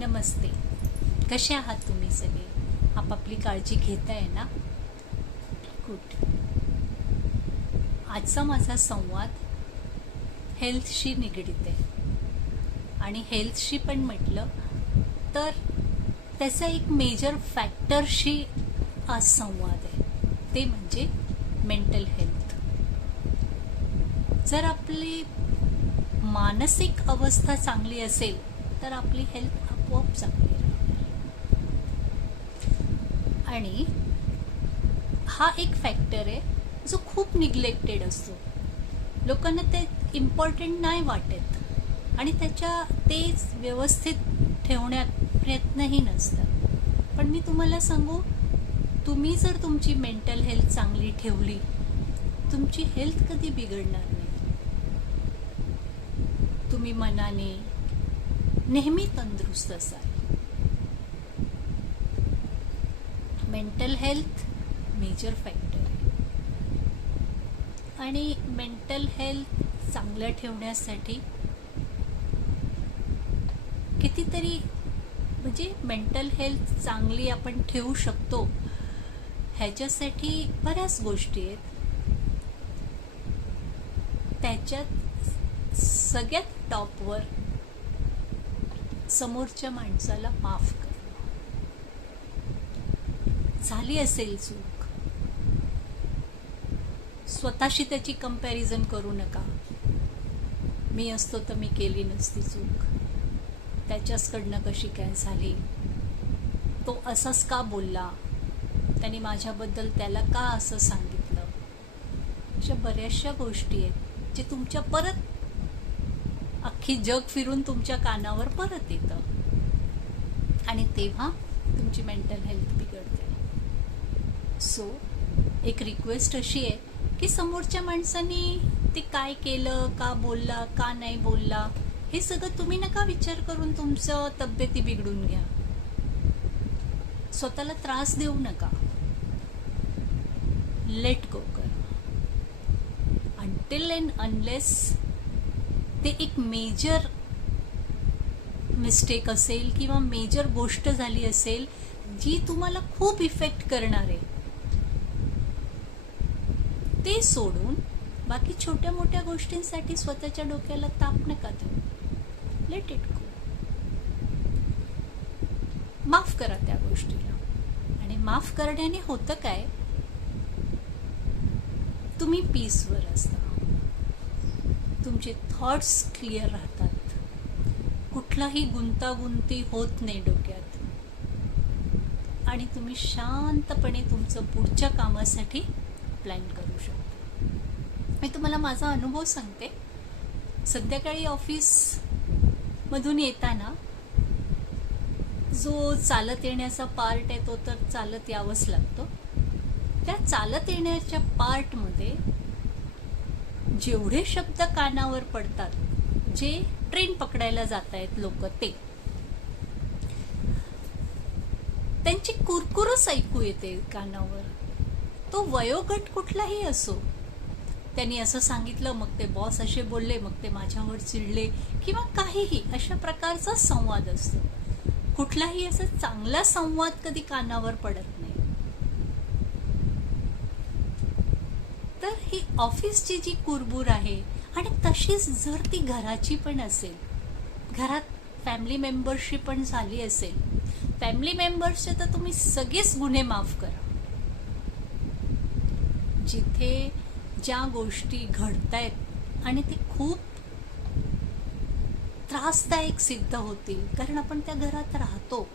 नमस्ते. कसे आहात तुम्ही सगळे? आपापली काळजी घेताय ना? गुड. आजचा माझा संवाद हेल्थशी निगडीत आहे आणि हेल्थशी पण म्हटलं तर त्याचा एक मेजर फॅक्टरशी आज संवाद आहे, ते म्हणजे मेंटल हेल्थ. जर आपली मानसिक अवस्था चांगली असेल तर आपली हेल्थ आपोआप चांगली राहणार. आणि हा एक फॅक्टर आहे जो खूप निग्लेक्टेड असतो. लोकांना ते इम्पॉर्टंट नाही वाटत आणि ते व्यवस्थित ठेवण्यात प्रयत्नही नसतात. पण मी तुम्हाला सांगू, तुम्ही जर तुमची मेंटल हेल्थ चांगली ठेवली, तुमची हेल्थ कधी बिघडणार नाही. तुम्ही मनाने नेहमी तंदुरुस्त असाल. मेंटल हेल्थ मेजर फॅक्टर आहे आणि मेंटल हेल्थ चांगलं ठेवण्यासाठी कितीतरी म्हणजे मेंटल हेल्थ चांगली आपण ठेवू शकतो ह्याच्यासाठी बऱ्याच गोष्टी आहेत. त्याच्यात सगळ्यात टॉपवर समोरच्या माणसाला माफ करणं. झाली असेल चूक, स्वतःशी त्याची कंपॅरिझन करू नका. मी असतो तर मी केली नसती चूक, त्याच्याचकडनं कशी काय झाली, तो असंच का बोलला, त्याने माझ्याबद्दल त्याला का असं सांगितलं. अशा बऱ्याचशा गोष्टी आहेत जे तुमच्या परत अख्खी जग फिरून तुमच्या कानावर परत येतं आणि तेव्हा तुमची मेंटल हेल्थ बिघडते. सो एक रिक्वेस्ट अशी आहे की समोरच्या माणसाने ते काय केलं, का बोलला, का नाही बोलला, हे सगळं तुम्ही नका विचार करून तुमचं तब्येती बिघडून घ्या. स्वतःला त्रास देऊ नका. लेट गो करा. अंटिल अँड अनलेस ते एक मेजर मिस्टेक असेल किंवा मेजर गोष्ट झाली असेल जी तुम्हाला खूप इफेक्ट करणार आहे, ते सोडून बाकी छोट्या मोठ्या गोष्टींसाठी स्वतःच्या डोक्याला ताप नका देऊ. Let it go. माफ करा त्या गोष्टीला. आणि माफ करण्याने होतं काय, तुम्ही पीसवर असता, तुमचे थॉट्स क्लिअर राहतात, कुठलाही गुंतागुंती होत नाही डोक्यात आणि तुम्ही शांतपणे तुमचं पुढच्या कामासाठी प्लॅन करू शकता. मी तुम्हाला माझा अनुभव सांगते. संध्याकाळी ऑफिसमधून येताना जो चालत येण्याचा पार्ट आहे तो तर चालत यावंच लागतो. त्या चालत येण्याच्या पार्टमध्ये जेवढे शब्द कानावर पडतात, जे ट्रेन पकडायला जात आहेत लोक, त्यांची कुरकुरच ऐकू येते कानावर. तो वयोगट कुठलाही असो, त्यांनी असं सांगितलं, मग ते बॉस असे बोलले, मग ते माझ्यावर चिडले किंवा काहीही अशा प्रकारचा संवाद असतो. कुठलाही असा चांगला संवाद कधी कानावर पडत नाही. तर ही ऑफिसची जी कुरबूर आहे आणि तशीच जर ती घराची पण असेल, घरात फॅमिली मेंबर्सशी पण झाली असेल, फॅमिली मेंबर्सचे तर तुम्ही सगळेच गुन्हे माफ करा. जिथे ज्या गोष्टी घडतायत आणि ते खूप त्रासदायक सिद्ध होतील, कारण आपण त्या घरात राहतो,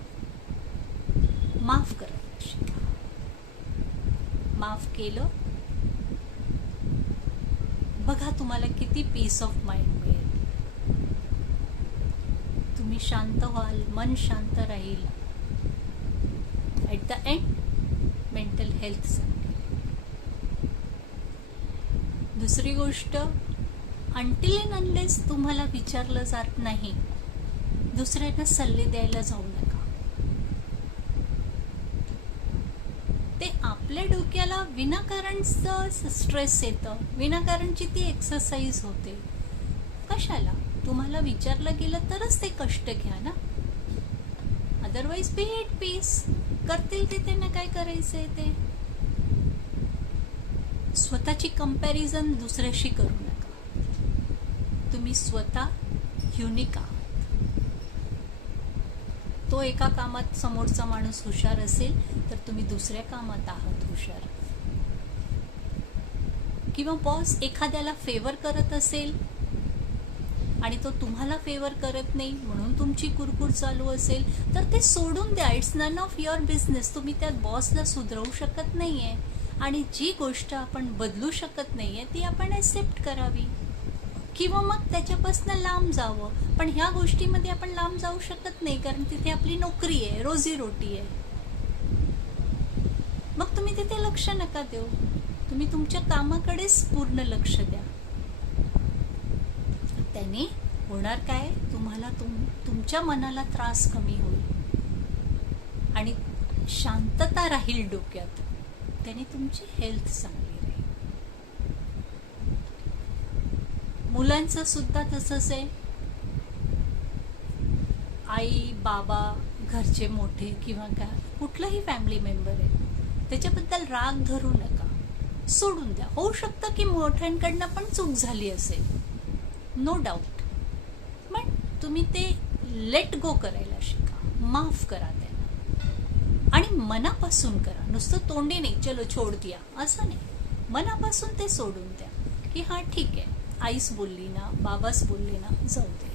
माफ करा शिका. माफ केलं, बघा तुम्हाला किती पीस ऑफ माइंड मिळेल. तुम्ही शांत व्हाल, मन शांत राहील. At the end mental health चांगली. दुसरी गोष्ट, अंटिल अँड अनलेस तुम्हाला विचारलं जात नाही, दुसऱ्यांना सल्ले द्यायला जाऊ नका. ते आपल्या डोक्याला विनाकारणचं स्ट्रेस येतं, विनाकारणची ती एक्सरसाइज होते. कशाला? तुम्हाला विचारलं गेलं तरच ते कष्ट घ्या ना. अदरवाईज बी एट पीस. करतील ते, त्यांना काय करायचंय ते. स्वतःची कंपॅरिझन दुसऱ्याशी करू नका. तुम्ही स्वतः युनिक आहात. तो एका कामात समोरचा माणूस हुशार असेल तर तुम्ही दुसऱ्या कामात आहात हुशार. किंवा बॉस एखाद्याला फेवर करत असेल आणि तो तुम्हाला फेवर करत नाही म्हणून तुमची कुरकुर चालू असेल तर ते सोडून द्या. It's none of your business. तुम्ही त्या बॉसला सुधरवू शकत नाहीये आणि जी गोष्ट आपण बदलू शकत नाहीये ती आपण ऍक्सेप्ट करावी किंवा मग त्याच्यापासून लांब जावं. पण ह्या गोष्टीमध्ये आपण लांब जाऊ शकत नाही कारण तिथे आपली नोकरी आहे, रोजीरोटी आहे. मग तुम्ही तिथे लक्ष नका देऊ. तुम्ही तुमच्या कामाकडेच पूर्ण लक्ष द्या. त्याने होणार काय, तुम्हाला तुमच्या मनाला त्रास कमी होईल आणि शांतता राहील डोक्यात. त्याने तुमची हेल्थ चांगली राहील. मुलांचं सुद्धा तसंच आहे. आई बाबा घरचे मोठे किंवा काय कुठलाही फॅमिली मेंबर आहे त्याच्याबद्दल राग धरू नका, सोडून द्या. होऊ शकतं की मोठ्यांकडनं पण चूक झाली असेल, नो डाऊट. पण तुम्ही ते लेट गो करायला शिका. माफ करा त्यांना आणि मनापासून करा. नुसतं तोंडी नाही चलो छोड दिया असं नाही. मनापासून ते सोडून द्या की हा ठीक आहे, आईच बोलली ना, बाबाच बोलले ना, जाऊ दे.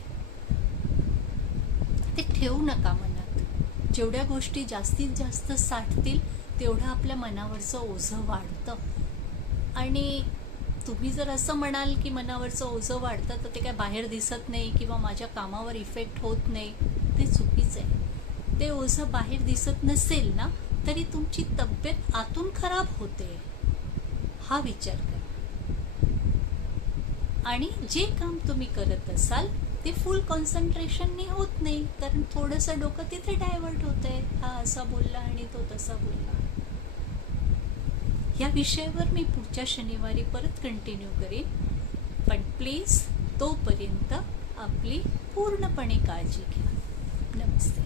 ते ठेवू नका मनात. जेवढ्या गोष्टी जास्तीत जास्त साठतील तेवढं आपल्या मनावरचं ओझं वाढतं. आणि तुम्ही जर असं म्हणाल की मनावरचं ओझं वाढतं तर ते काय बाहेर दिसत नाही किंवा माझ्या कामावर इफेक्ट होत नाही, ते चुकीचं आहे. ते ओझं बाहेर दिसत नसेल ना तरी तुमची तब्येत आतून खराब होते, हा विचार करा. आणि जे काम तुम्ही करत असाल ते फुल कॉन्सन्ट्रेशनने होत नाही कारण थोडंसं डोकं तिथे डायव्हर्ट होतंय. हा असा बोलला आणि तो तसा बोलला. या विषयावर मी पुढच्या शनिवारी परत कंटिन्यू करेन. पण प्लीज तोपर्यंत आपली पूर्णपणे काळजी घ्या. नमस्ते.